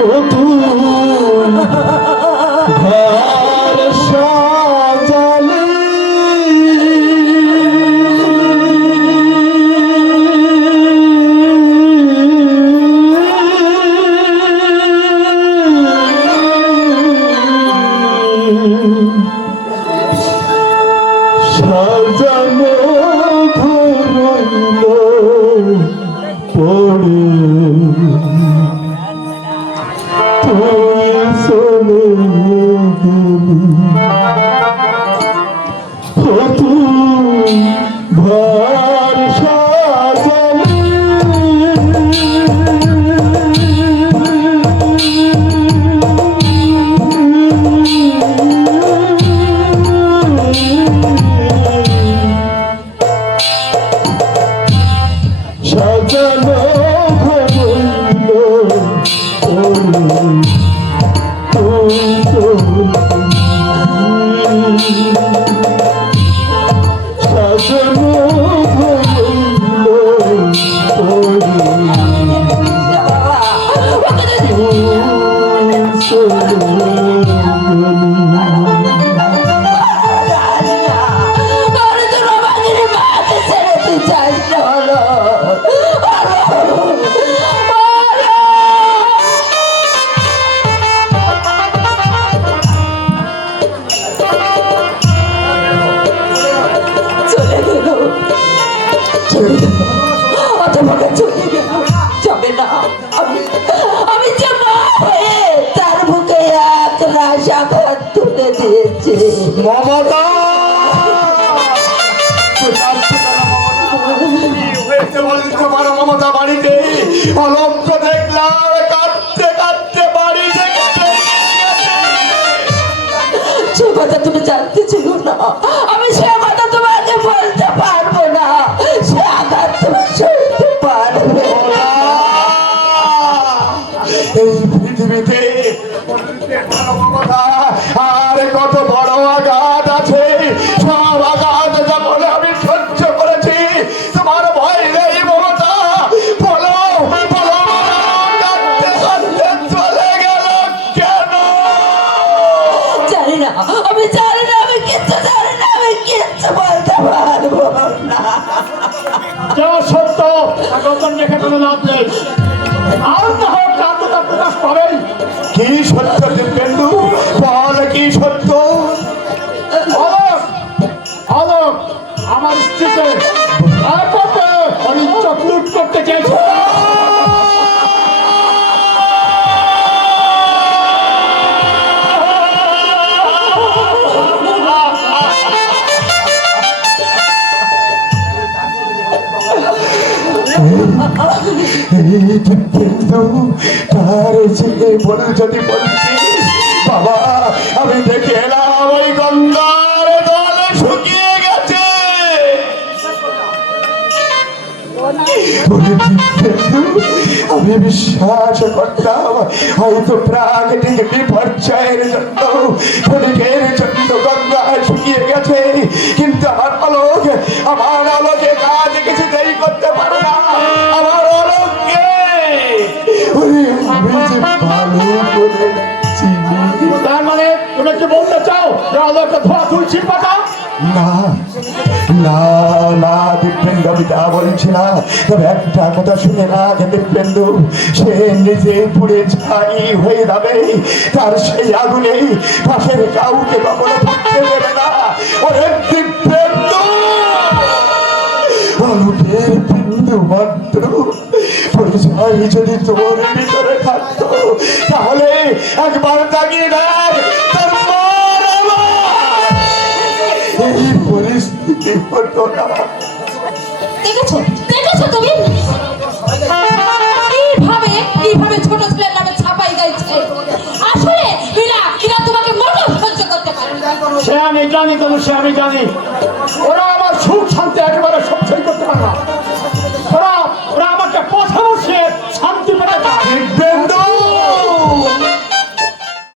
ও তুই ঘর সাজালি সাজানো ধরইল পড়ে তুই চলে গেলি ও তুই ঘর সাজালি সাজানো ঘরইল তুই সাজানো ঘরইল আমি যে মা হয়ে তার বুকে এক আঘাত তুলে দিয়েছে মমতা মমতা বাড়িতে অলক্ষ দেখলাম কাঁদতে কাঁদতে বাড়ি থেকে সে কথা তুমি জানতে ছিল না আমি সে কথা তোমাকে বলতে পারবো না সে আঘাত তুমি সইতে পারবে না এই পৃথিবীতে আর কত বড় আঘাত আছে সব আঘাত যখন আমি সহ্য করেছি তোমার ভয় নেই মমতা বলো বলো কাঁদতে কাঁদতে চলে গেল কেন জানি না আমি জানি না আমি কিচ্ছু জানি না আমি কিচ্ছু বলতে পারবো না যা সত্য এখন রেখে কোনো লাভ নেই আর না হোক কাঁদতে প্রকাশ পাবেন কি সত্য দিব্যেন্দু বল কি সত্য আলোক আলোক আমার স্ত্রীকে অনিচ্ছক লুট করতে চেয়েছে কিন্তু তার ছেলে বলে যদি বলছি বাবা আমি দেখে এলাম ওই গঙ্গার জল শুকিয়ে গেছে আমি বিশ্বাস করতাম হয়তো প্রাকৃতিক বিপর্যয়ের জন্য ক্ষণিকের জন্য গঙ্গা শুকিয়ে গেছে কিন্তু আমার আলোকে কাজ কিছুতেই করতে পারে না আমার আলোককে আমি যে ভালো করে চিনি তার মানে তুমি কি বলতে চাও যে আলোকে ধোয়া তুলছি পাতা না না না দিব্যেন্দু আমি তা বলছি না তবে একটা কথা শুনে না দিব্যেন্দু সে নিজে পুড়ে ছাই হয়ে যাবে তার সেই আগুনে পাশের কাউকে কখনো ফুটতে দেবে না ওরে দিব্যেন্দু আলোকের বিন্দু মাত্র পরিচয় যদি তোর ভিতরে থাকতো তাহলে একবার তাকিয়ে দেখ তার এই পরিস্থিতি হতো না দেখেছো তুমি এইভাবে ছোট ছেলের নামে ছাপাই গাইছে আসলে এরা তোমাকে মোটেও সহ্য করতে পারে না সে আমি জানি তবু সে আমি জানি ওরা আমার সুখ শান্তি একেবারে